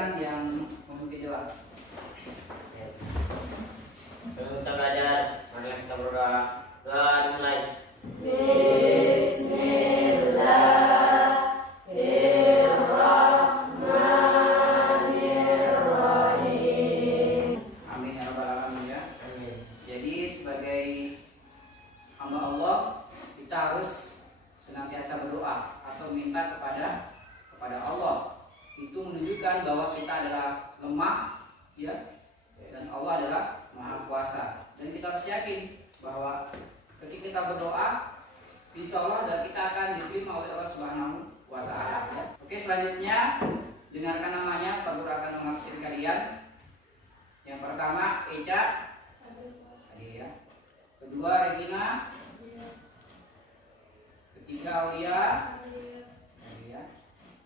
silakan yang memimpin doa. Sebelum kita belajar, mari kita berdoa. Doa dimulai. Amin ya rabbal alamin ya. Amin. Jadi sebagai hamba Allah kita harus senantiasa berdoa atau minta kepada Allah. Itu menunjukkan bahwa kita adalah lemah ya, dan Allah adalah Maha Kuasa. Dan kita harus yakin bahwa ketika kita berdoa, insya Allah dan kita akan diterima oleh Allah Subhanahu wa Ta'ala. Ya. Oke, selanjutnya dengarkan namanya, Pak Guru akan mengabsen kalian. Yang pertama Eca, tadi ya. Kedua Regina, ketiga Aulia, tadi ya.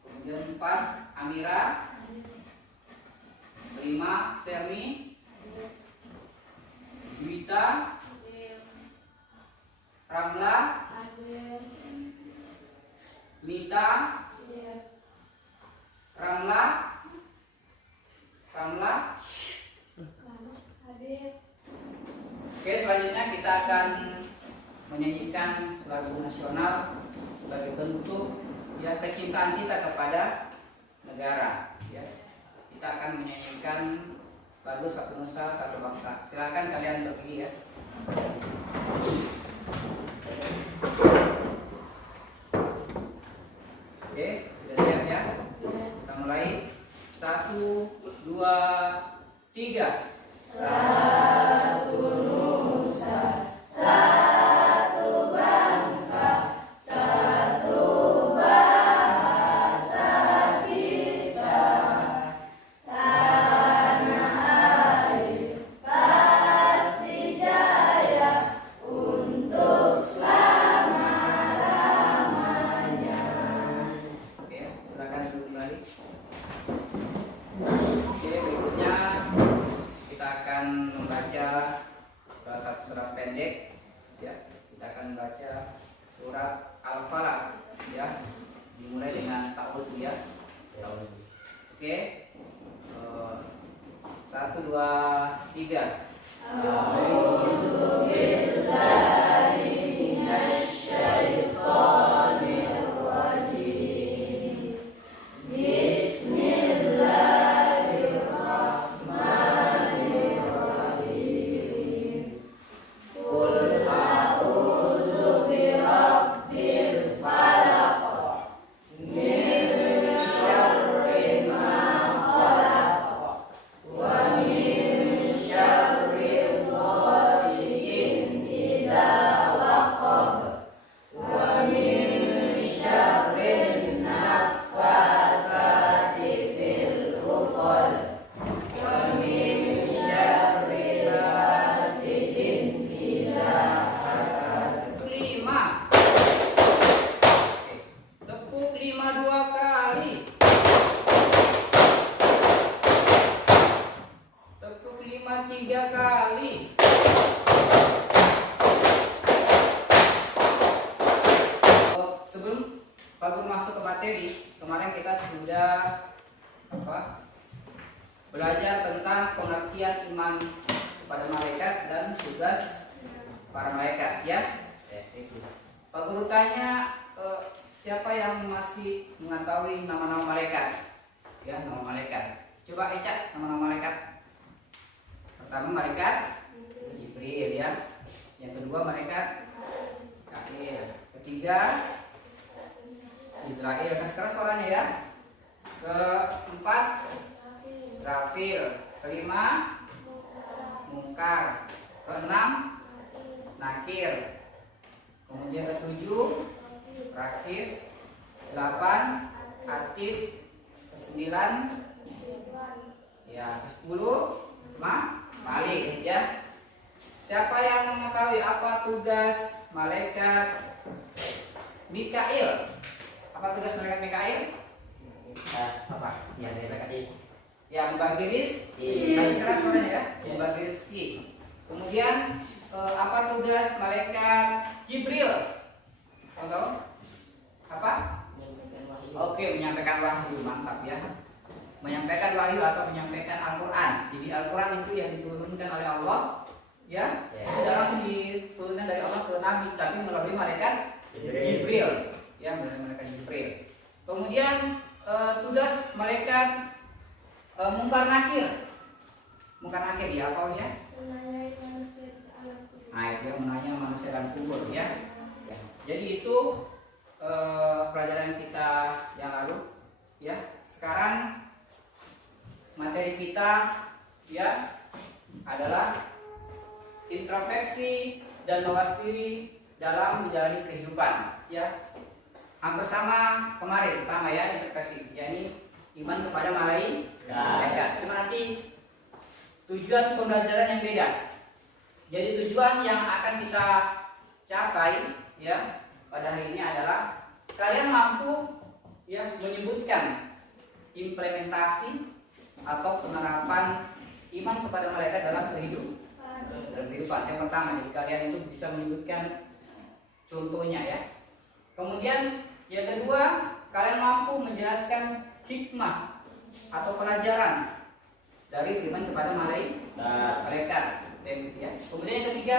Kemudian 4 Amira, 5 Sermi, Juwita, Ramla, Mita, Ramla, Oke, selanjutnya kita akan menyanyikan lagu nasional sebagai bentuk ya kecintaan kita kepada negara. Ya, kita akan menyanyikan lagu Satu Nusa Satu Bangsa. Silakan kalian berdiri ya. Oke, sudah siap ya? Kita mulai. 1, 2, 3. Oke, silakan duduk kembali. Oke, berikutnya kita akan membaca salah satu surat pendek ya. Kita akan membaca surat Al-Falaq ya. Dimulai dengan ta'awudz ya. Oke. 1, 2, 3. Tepuk 5 2 kali. Tepuk 5 3 kali. Sebelum Pak Guru masuk ke materi, kemarin kita sudah belajar tentang pengertian iman kepada malaikat dan tugas para malaikat ya. Pak Guru tanya siapa yang masih mengetahui nama-nama malaikat? Ya, nama malaikat. Coba Eca nama-nama malaikat. Pertama malaikat Jibril ya. Yang kedua malaikat Mikail. Ketiga Israel. Keras suaranya ya. Keempat Israfil. Kelima Munkar. Keenam Nakir. Kemudian ketujuh Rakib. 8 Atid. Ke-9 ya, ke-10 Malik ya. Siapa yang mengetahui apa tugas malaikat Mikail? Apa tugas malaikat Mikail? Apa? Ya, membagi rezeki. Kasih keras suaranya ya. Membagi rezeki. Kemudian apa tugas malaikat Jibril? Tahu? Apa? Oke, menyampaikan wahyu, mantap ya. menyampaikan wahyu atau menyampaikan Al-Quran. Jadi Al-Quran itu yang diturunkan oleh Allah, ya, tidak langsung diturunkan dari Allah ke Nabi, tapi melalui malaikat Jibril, ya, melalui malaikat Jibril. Kemudian tugas malaikat Mungkar Nakir. Mungkar Nakir ya, apa ya? Nah, itu yang menanya manusia dan kubur, ya. Jadi itu pelajaran kita yang lalu, ya. Sekarang materi kita, ya, adalah introspeksi dan mawas diri dalam menjalani kehidupan, ya. Hampir sama kemarin, sama ya, introspeksi, yakni iman kepada malaikat. Cuma nanti tujuan pembelajaran yang beda. Jadi tujuan yang akan kita capai, ya, pada hari ini adalah kalian mampu, ya, menyebutkan implementasi atau penerapan iman kepada malaikat dalam kehidupan. Yang pertama, jadi kalian itu bisa menyebutkan contohnya, ya. Kemudian yang kedua, kalian mampu menjelaskan hikmah atau pelajaran dari iman kepada malaikat, ya. Kemudian yang ketiga,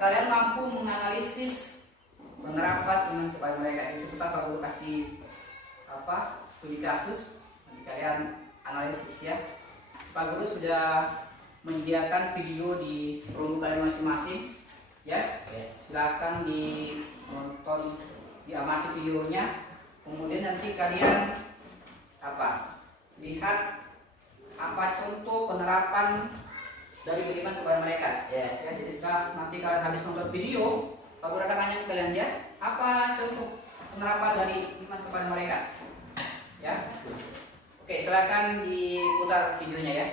kalian mampu menganalisis penerapan iman kepada malaikat. Ini seputar Pak Guru kasih studi kasus, nanti kalian analisis, ya. Pak Guru sudah menyediakan video di perlu kalian masing-masing, ya. Silakan ditonton, diamati videonya. Kemudian nanti kalian lihat contoh penerapan dari beriman kepada malaikat, ya. Jadi setelah nanti kalian habis nonton video, Pak Guru akan tanya ke kalian, ya, apa contoh penerapan dari iman kepada malaikat, ya. Oke, silakan diputar videonya, ya.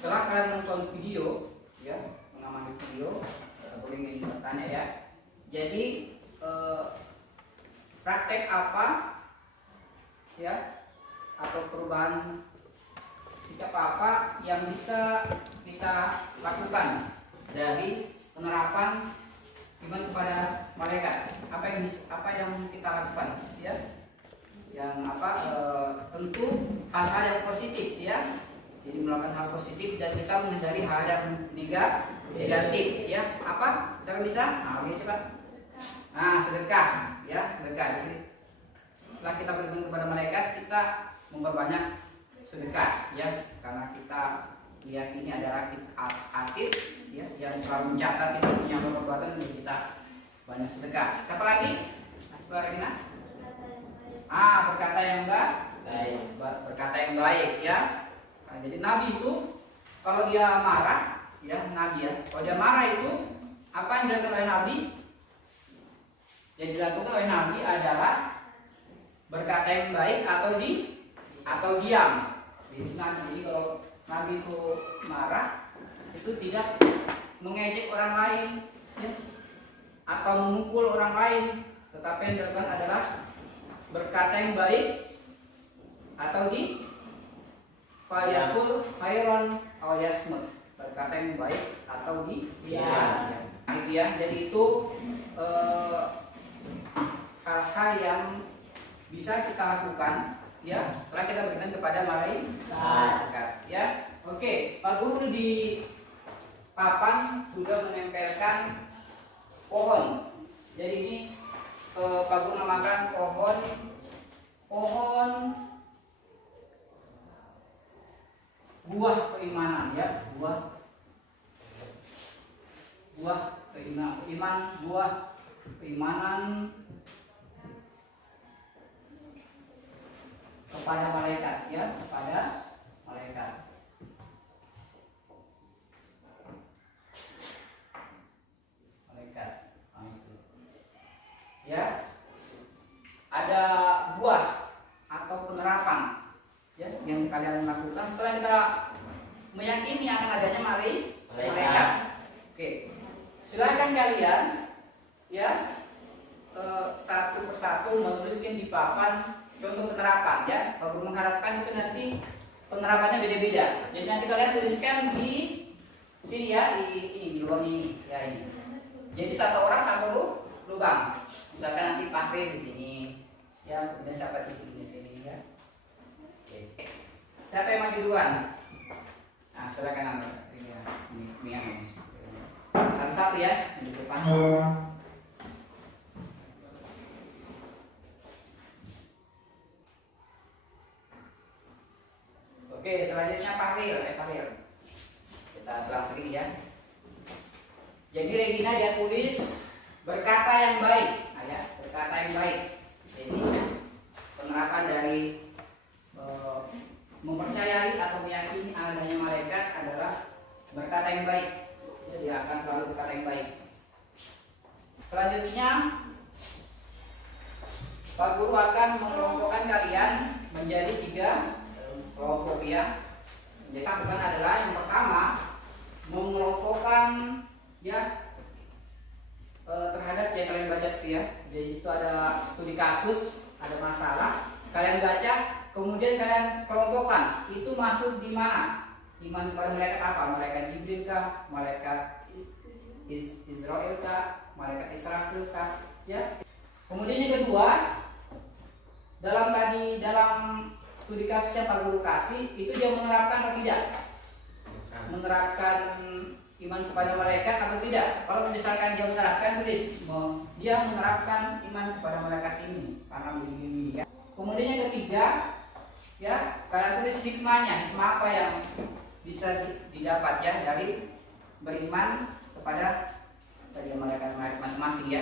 Setelah kalian menonton video, ya, mengamati video, boleh ingin bertanya, ya. Jadi praktek apa, ya, atau perubahan sikap apa yang bisa kita lakukan dari penerapan iman kepada malaikat? Apa yang kita lakukan, ya? Yang tentu hal-hal yang positif, ya. Jadi melakukan hal positif dan kita menghindari hal yang negatif, ya. Apa? Siapa bisa? Oke, coba. Sedekah, ya, sedekah. Jadi setelah kita beriman kepada malaikat, kita memperbanyak sedekah, ya, karena kita meyakini ada atid, ya, yang selalu mencatat itu punya perbuatan, jadi kita banyak sedekah. Siapa lagi? Coba Regina. Berkata yang baik. Berkata yang baik, ya. Jadi Nabi itu kalau dia marah, ya, Nabi, ya, kalau dia marah itu apa yang dilakukan oleh Nabi? Yang dilakukan oleh Nabi adalah berkata yang baik atau diam. Jadi kalau Nabi itu marah, itu tidak mengejek orang lain, ya, atau memukul orang lain, tetapi yang dilakukan adalah berkata yang baik atau Falyakul khairan aw yasmut, berkata yang baik atau diam. Itu, ya. Jadi itu hal-hal yang bisa kita lakukan, ya, setelah kita beriman kepada malaikat, ya. Oke, Pak Guru di papan sudah menempelkan pohon. Jadi ini Pak Guru namakan pohon buah keimanan, ya, buah keimanan, buah keimanan kepada malaikat, ya, kepada malaikat. Ya, ada buah atau penerapan, ya, yang kalian lakukan setelah kita meyakini akan adanya malaikat. Oke, Silahkan kalian ya satu persatu menuliskan di papan contoh penerapan ya. Pak Guru mengharapkan itu nanti penerapannya beda-beda. Jadi nanti kalian tuliskan di sini ya, di lubang ini ya ini. Jadi satu orang satu lubang. Misalkan nanti Fahri di sini ya, kemudian siapa di sini ya. Oke. Siapa yang maju duluan? Nah, silakan ambil. Ini yang satu ya di depan. Oke, selanjutnya Fahri. Kita selang sedikit ya. Jadi Regina dia tulis berkata yang baik. Nah, ya, berkata yang baik. Jadi penerapan dari mempercayai atau meyakini adanya malaikat adalah berkata yang baik. Silakan selalu berkata yang baik. Selanjutnya Pak Guru akan mengelompokkan kalian menjadi 3 kelompok ya. Jadi bukan adalah yang pertama mengelompokkan ya terhadap yang kalian baca itu ya. Jadi itu ada studi kasus, ada masalah, kalian baca, kemudian kalian kelompokkan itu masuk di mana? Iman kepada malaikat apa? Malaikat Jibril kah? Malaikat Israel kah? Malaikat Israfil kah? Ya. Kemudian yang kedua, dalam studi kasus yang Pak Guru kasih, itu dia menerapkan atau tidak? Menerapkan iman kepada malaikat atau tidak? Kalau misalkan dia menerapkan, tulis dia menerapkan iman kepada malaikat ini karena begini ya. Kemudian yang ketiga, ya kalian tulis hikmahnya, hikmah apa yang bisa didapat ya dari beriman kepada malaikat masing-masing ya.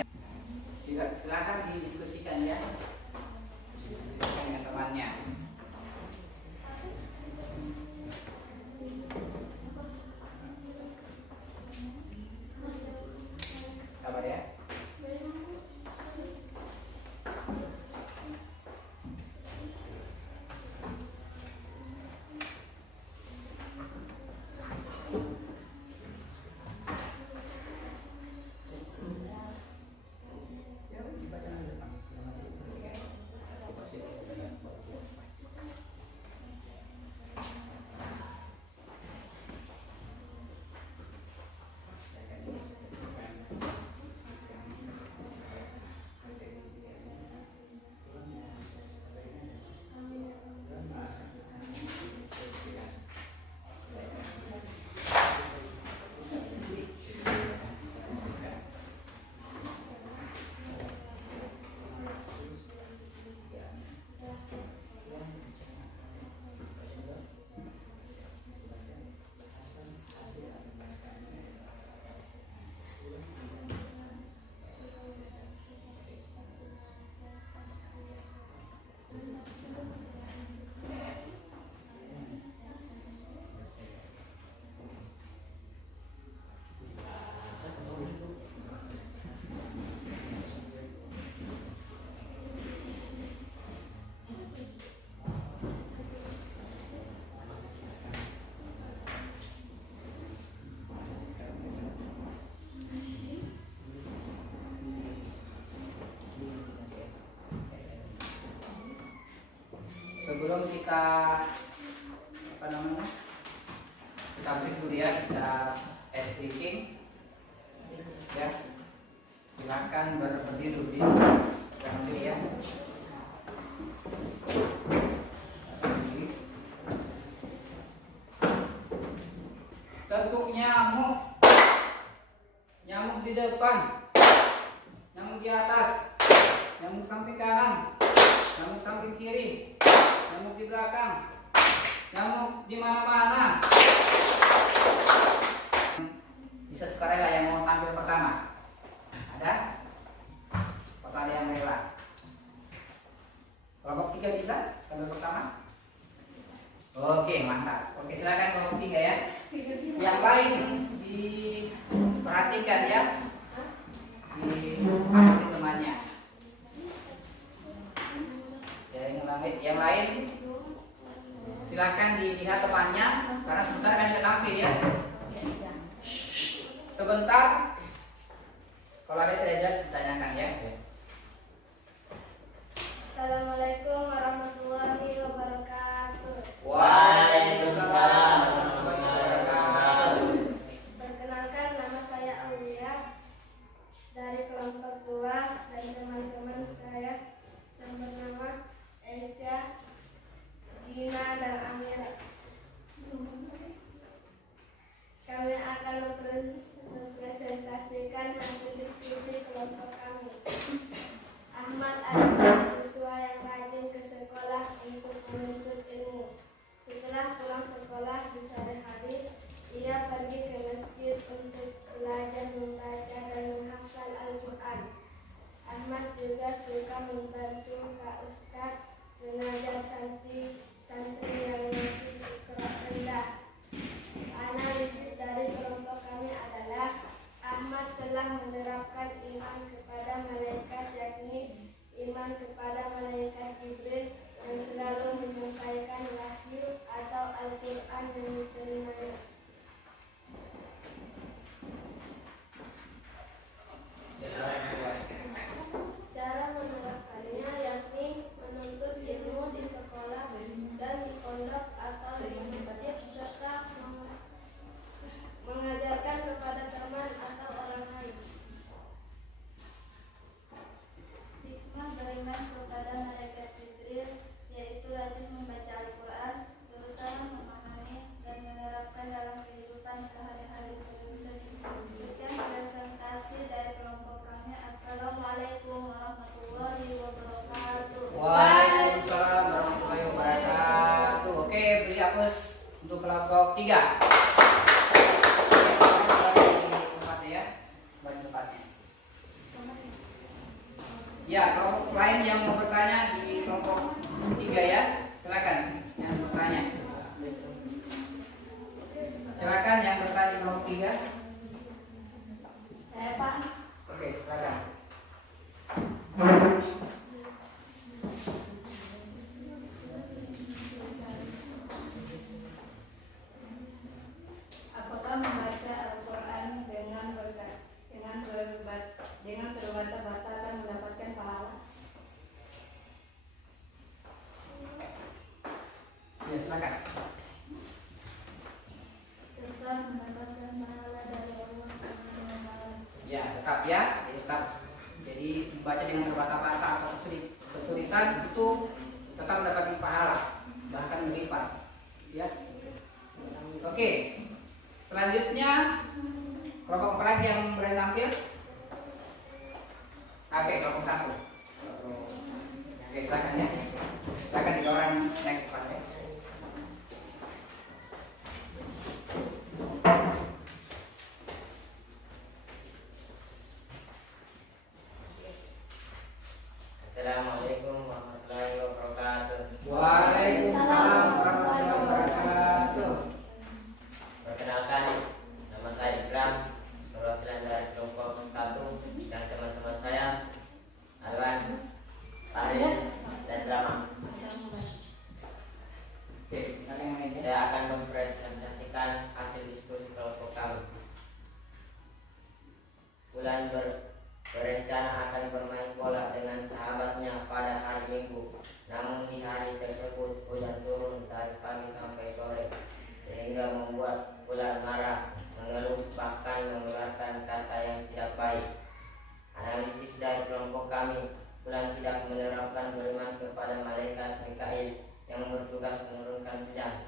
Silakan didiskusikan ya, diskusikan dengan temannya. Sabar ya. Sebelum kita break dulu ya, kita speaking ya. Silakan berdiri dulu di belakang diri ya. Tentu nyamuk di depan, nyamuk di atas, nyamuk samping kanan, nyamuk samping kiri, nyamuk di belakang, nyamuk di mana-mana. Bisa sukarela yang mau tampil pertama? Ada? Apakah ada yang rela? Kelompok 3 bisa tampil pertama? Oke, mantap. Oke, silakan kelompok 3 ya. Yang lain diperhatikan ya. Di temannya. Yang lain silakan dilihat temannya karena sebentar akan kita tampil ya. Sebentar aja ditanyakan ya. Assalamualaikum warahmatullahi wabarakatuh. Waalaikumsalam warahmatullahi wabarakatuh. Perkenalkan, nama saya Aulia dari kelompok 2 dan teman-teman saya yang bernama Eja, Gina, dan Amira. Kami akan mempresentasikan hasil diskusi kelompok kami. Ahmad adalah siswa yang rajin ke sekolah untuk menuntut ilmu. Setelah pulang sekolah di sore hari, ia pergi ke masjid untuk belajar membaca dan menghafal Al-Quran. Ahmad juga suka membantu Kak Ustadz mengajar santri yang masih iqra rendah. Analisis dari kelompok kami adalah Ahmad telah menerapkan iman kepada malaikat, yakni iman kepada malaikat Jibril yang selalu menyampaikan wahyu atau Al-Quran yang diterimanya. Cara menerapkannya yakni menuntut ilmu di sekolah dan di pondok atau di masjid, serta mengajarkan kepada teman atau orang lain. Hikmah beriman kepada malaikat Jibril yaitu rajin membaca Al-Quran, berusaha memahami dan menerapkan dalam kehidupan sehari-hari. Sekian presentasi dari kelompok kami. Assalamualaikum warahmatullahi wabarakatuh. Waalaikumsalam warahmatullahi wabarakatuh. Oke, beri hapus untuk kelompok 3. Ya, kelompok lain yang mau bertanya di kelompok 3 ya, silakan yang bertanya. Silakan yang bertanya di kelompok 3. Saya Pak. Oke, silakan. Apakah membaca Al-Quran dengan berbata-bata akan mendapatkan pahala? Ya, silakan. Tetap mendapatkan pahala dari Allah SWT. Ya, tetap ya, tetap. Jadi membaca dengan berbata-bata atau kesulitan itu tetap mendapatkan pahala, bahkan berlipat. Ya. Oke. Selanjutnya kelompok apa lagi yang boleh tampil? Oke, kelompok 1. Oke, silakan ya. Silakan 3 orang yang depan ya. Assalamualaikum warahmatullahi wabarakatuh. Waalaikumsalam warahmatullahi wabarakatuh. Perkenalkan, nama saya Ikram, perwakilan dari kelompok 1 dan teman-teman saya Alwan, Arif, dan Rama. Oke, silakan yang lain ya. Saya akan mempresentasikan hasil diskusi kelompok kami. Bulan berencana akan bermain bola dengan sahabatnya pada hari Minggu. Namun di hari tersebut hujan turun dari pagi sampai sore, sehingga membuat Bulan marah, mengeluh, bahkan mengeluarkan kata yang tidak baik. Analisis dari kelompok kami, Bulan tidak menerapkan beriman kepada malaikat Mikail yang bertugas menurunkan hujan.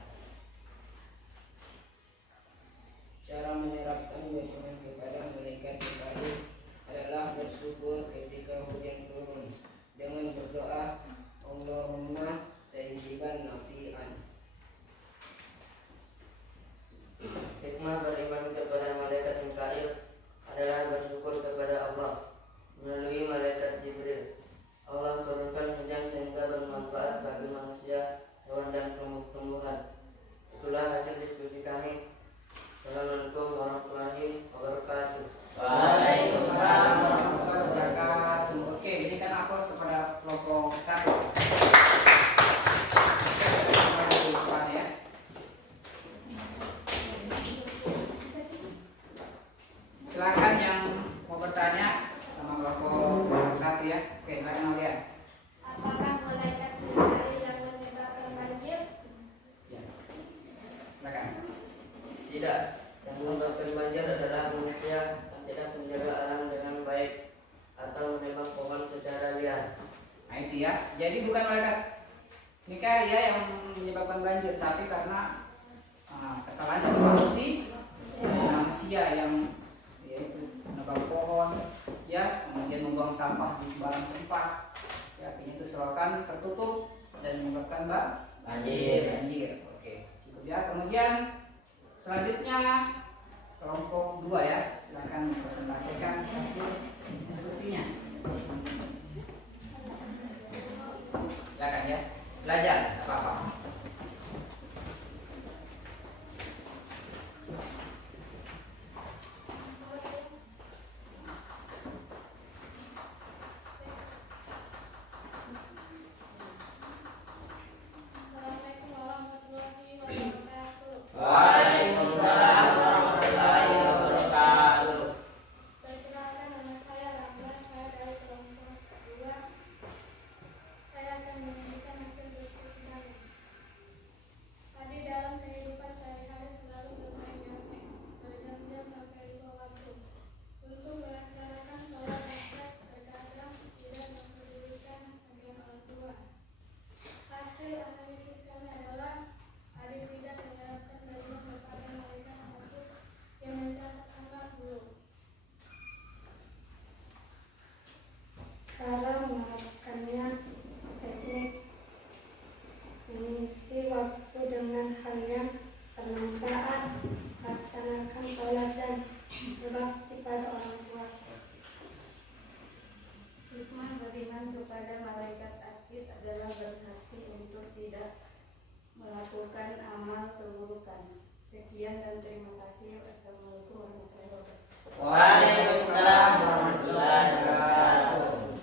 Cara menerapkan beriman kepada malaikat Mikail adalah bersyukur ketika hujan turun dengan berdoa Allahumma sayyiban nafi'an. Hikmah beriman kepada malaikat Mikail adalah bersyukur kepada Allah melalui malaikat Jibril. Allah turunkan hujan sehingga bermanfaat bagi manusia, hewan, dan tumbuh-tumbuhan. Itulah hasil diskusi kami. Assalamualaikum warahmatullahi wabarakatuh. Waalaikumsalam warahmatullahi wabarakatuh. Oke, jadi itu ya. Jadi bukan malaikat Mikael ya yang menyebabkan banjir, tapi karena kesalahan dari manusia yang yaitu menebang pohon, ya, kemudian membuang sampah di sembarang tempat, ya, akhirnya itu selokan tertutup dan menyebabkan banjir. Oke, gitu ya. Kemudian selanjutnya kelompok 2 ya, silakan presentasikan hasil diskusinya. Silakan ya, belajar apa-apa. Assalamualaikum warahmatullahi wabarakatuh. Waalaikumsalam warahmatullahi wabarakatuh. Perkenalkan, nama saya Ramlan, saya dari kelompok 2. Saya akan menyampaikan hasil diskusi kami. Tadi dalam kehidupan sehari-hari selalu bermain HP, berjam-jam sampai lupa waktu. Untuk melaksanakan sholat asar terkadang tidak mempedulikan agen orang tua. Hasil analisis kami adalah adik tidak menyerahkan darinya kepada malaikat maut yang mencatat amal buruk. Cara menerapkannya, teknik mengisi waktu dengan hal yang bermanfaat, laksanakan sholat dan berbakti pada orang tua. Hikmah beriman kepada malaikat atid adalah berhati untuk tidak melakukan amal keburukan. Sekian dan terima kasih. Wassalamualaikum warahmatullahi wabarakatuh. Waalaikumsalam warahmatullahi wabarakatuh.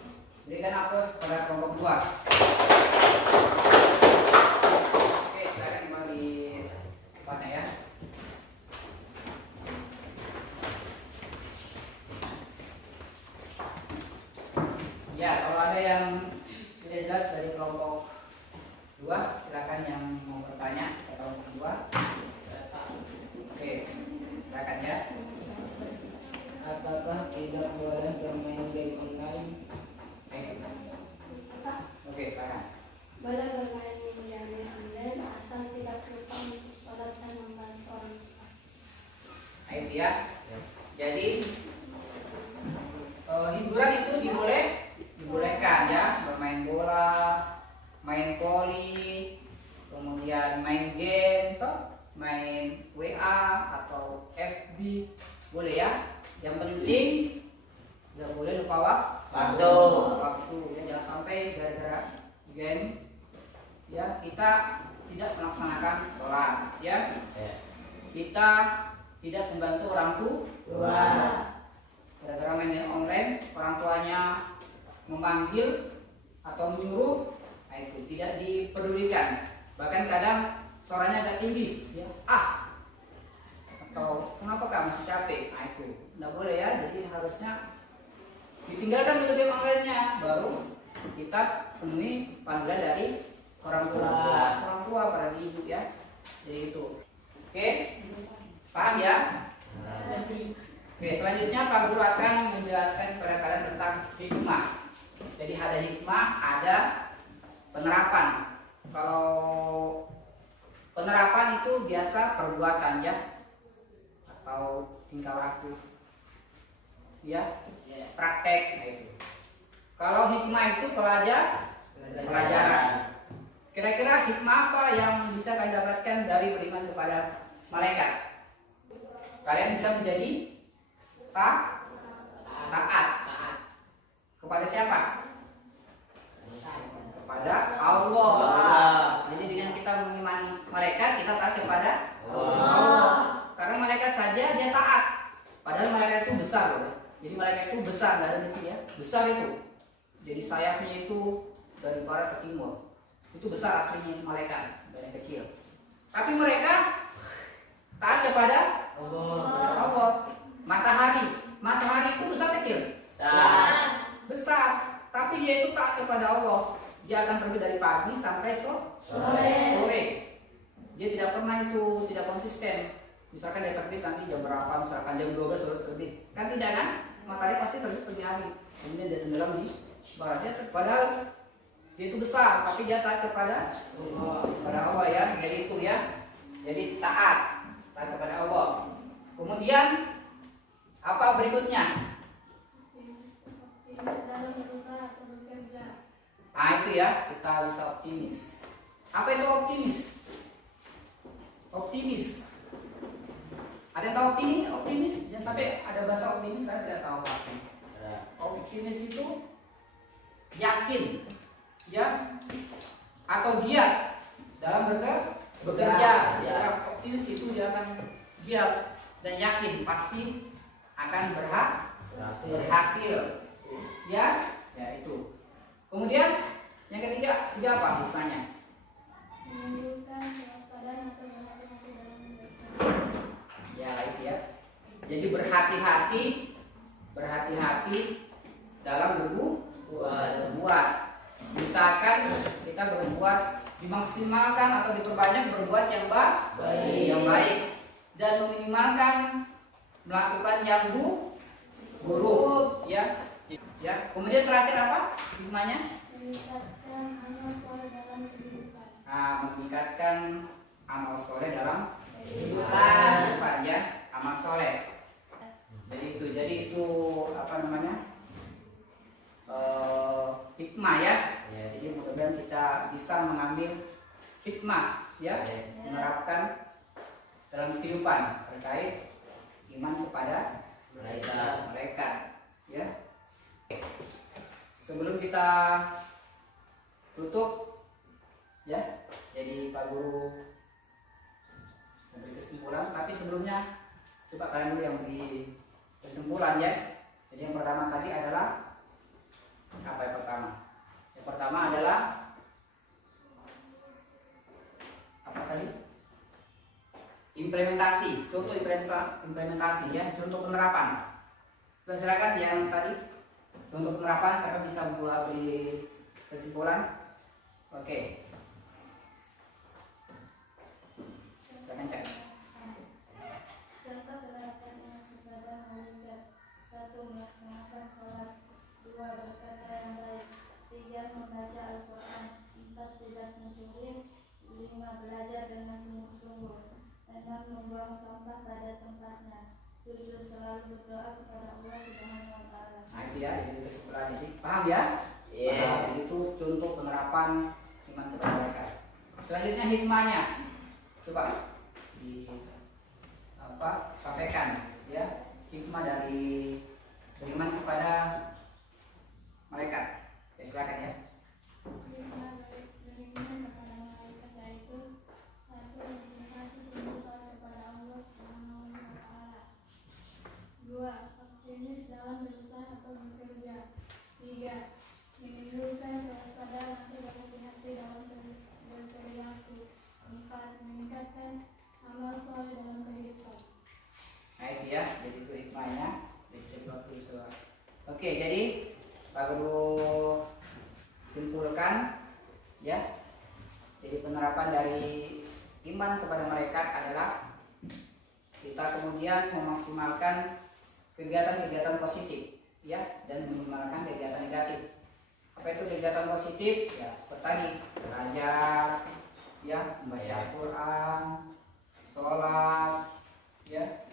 Berikan aplaus kepada kelompok 2. Oke, silakan kembali tempatnya ya. Ya, kalau ada yang tidak jelas dari kelompok 2, silakan yang mau bertanya ke kelompok 2. Oke, silakan ya. Apakah tidak boleh bermain game online? Oke, silakan. Boleh bermain game online asal tidak lupa untuk sholat dan membantu orang tua. Nah, itu ya. Jadi hiburan itu dibolehkan ya, bermain bola, main voli, kemudian main game, main WA atau FB, boleh ya. Yang penting nggak boleh lupa waktu ya, jangan sampai gara-gara game ya kita tidak melaksanakan sholat ya, kita tidak membantu orang tua. Gara-gara main game online, orang tuanya memanggil atau menyuruh, nah itu tidak dipedulikan. Bahkan kadang suaranya agak tinggi, ya, atau kenapa kak masih capek, nah itu nggak boleh ya. Jadi harusnya ditinggalkan dulu game online-nya, baru kita penuhi panggilan dari orang tua apalagi ibu ya. Jadi itu, oke, paham ya? Oke, selanjutnya Pak Guru akan menjelaskan kepada kalian tentang hikmah. Jadi ada hikmah, ada penerapan. Kalau penerapan itu biasa perbuatan ya, atau tingkah laku, ya, praktek. Nah itu. Kalau hikmah itu pelajaran. Kira-kira hikmah apa yang bisa kalian dapatkan dari beriman kepada malaikat? Kalian bisa menjadi taat kepada siapa? Kepada Allah. Jadi dengan kita mengimani malaikat, kita taat kepada Allah. Karena malaikat saja dia taat. Padahal malaikat itu besar loh. Jadi malaikat itu besar, nggak ada kecil ya. Besar itu. Jadi sayapnya itu dari barat ke timur. Itu besar aslinya malaikat, dari kecil. Tapi mereka taat kepada Allah. Matahari itu besar kecil? Besar. Tapi dia itu taat kepada Allah. Dia akan pergi dari pagi sampai sore. Dia tidak pernah itu tidak konsisten. Misalkan dia terbit nanti jam berapa, misalkan jam 12 baru terbit. Kan tidak kan? Matahari pasti terbit pagi hari. Kemudian dia tenggelam di baratnya. Padahal Dia itu besar, tapi dia taat kepada Allah ya. Jadi itu ya. Jadi taat kepada Allah. Kemudian apa berikutnya? dalam berusaha atau bekerja. Nah itu ya, kita bisa optimis. Apa itu optimis? Optimis. Ada yang tahu optimis? Jangan sampai ada bahasa optimis kan tidak tahu apa. Optimis itu yakin, ya, atau giat dalam bekerja. Orang optimis itu dia akan giat dan yakin pasti akan berhasil. Ya itu. Kemudian yang ketiga apa hikmahnya? Menimbulkan kewaspadaan atau berhati-hati dalam bekerja. Ya itu ya. Jadi berhati-hati dalam berbuat. Misalkan kita berbuat dimaksimalkan atau diperbanyak berbuat yang baik dan meminimalkan melakukan yang buruk. Ya. Kemudian terakhir apa hikmahnya? Meningkatkan amal soleh dalam kehidupan. Meningkatkan amal soleh dalam kehidupan ya, amal soleh. Jadi itu apa namanya? Hikmah ya. Jadi mudah-mudahan kita bisa mengambil hikmah ya, menerapkan dalam kehidupan terkait iman kepada mereka ya. Sebelum kita tutup ya, jadi Pak Guru memberi kesimpulan, tapi sebelumnya coba kalian dulu yang beri kesimpulan ya. Jadi yang pertama tadi adalah apa yang pertama? Yang pertama adalah apa tadi? Implementasi, contoh implementasi ya, contoh penerapan. Silakan yang tadi contoh penerapan, siapa bisa beri kesimpulan? Oke. Silakan cek. Contoh penerapan kepada malaikat: 1. Melaksanakan sholat, 2. Berkata yang baik, 3. Membaca Al-Quran, 4. Tidak mencuri, 5. Belajar dengan sungguh-sungguh, 6. Membuang sampah pada tempatnya, 7. Selalu berdoa kepada Allah Subhanahu wa Ta'ala. Nah itu ya, jadi kesimpulan ini paham ya? Paham. Jadi itu contoh penerapan iman kepada mereka. Selanjutnya hikmahnya, coba sampaikan ya, hikmah dari beriman kepada mereka. Ya, silakan ya. Hikmah dari beriman kepada malaikat yaitu: 1. Mendekati berdoa kepada Allah Subhanahu wa Ta'ala, 2. Optimis dalam berusaha atau bekerja, 3. Menimbulkan kewaspadaan atau berhati-hati dalam berperilaku, 4. Meningkatkan amal soleh dalam kehidupan. Nah itu ya, jadi itu hikmahnya. Oke, jadi Pak Guru simpulkan ya. Jadi penerapan dari iman kepada mereka adalah kita kemudian memaksimalkan kegiatan-kegiatan positif ya, dan meminimalkan kegiatan negatif. Apa itu kegiatan positif? Ya seperti tadi, belajar ya, membaca Al-Quran, sholat ya,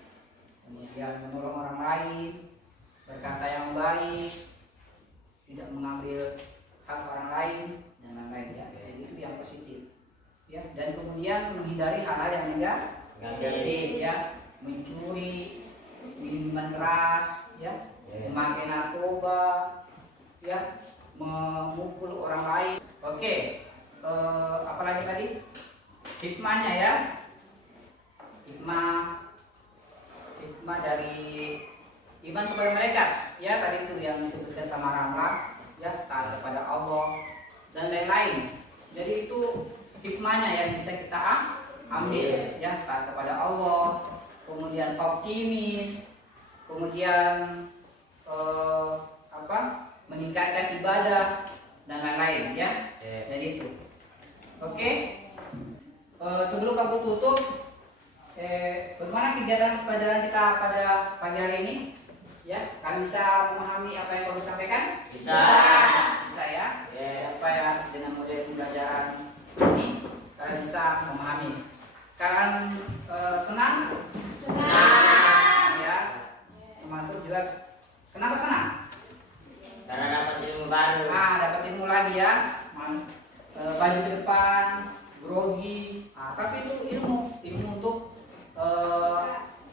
kemudian menolong orang lain, berkata yang baik, tidak mengambil hak orang lain dan lain-lain ya. Jadi itu yang positif ya, dan kemudian menghindari hal-hal yang negatif ya, mencuri, minuman keras ya, memakai narkoba ya, memukul orang lain. Oke, apalagi tadi hikmahnya ya, hikmah dari iman kepada mereka ya, tadi itu yang disebutkan sama Ramla ya, taat kepada Allah dan lain-lain. Jadi itu hikmahnya yang bisa kita ambil ya, taat kepada Allah, kemudian optimis, kemudian meningkatkan ibadah dan lain-lain ya. Jadi itu. Oke. Sebelum aku tutup, bagaimana kegiatan pelajaran kita pada pagi hari ini? Ya, kalian bisa memahami apa yang aku sampaikan? Bisa ya. Apa ya dengan ilmu baru. dapat ilmu lagi ya. Baju ke depan, grogi. Tapi itu ilmu untuk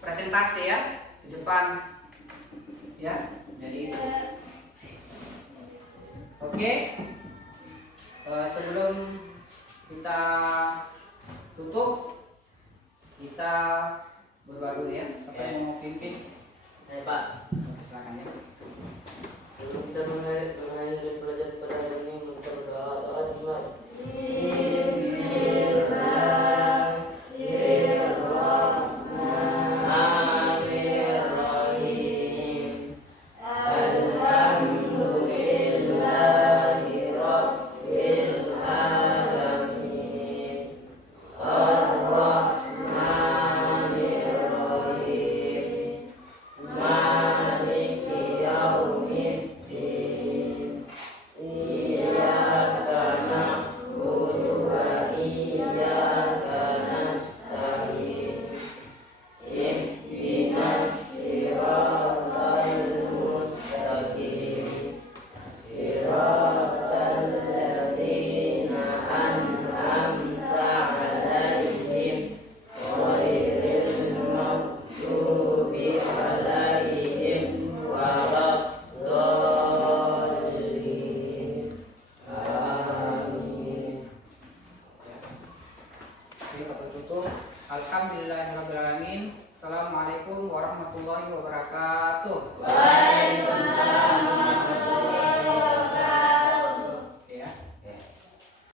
presentasi ya di depan ya. Jadi itu. Oke. Sebelum kita tutup, kita berdoa dulu ya. Siapa yang mau pimpin? Pak. Silakan ya. Sebelum kita mengakhiri pelajaran pada hari ini, kita berdoa semua. Alhamdulillahirrahmanirrahim. Assalamualaikum warahmatullahi wabarakatuh. Waalaikumsalam warahmatullahi wabarakatuh.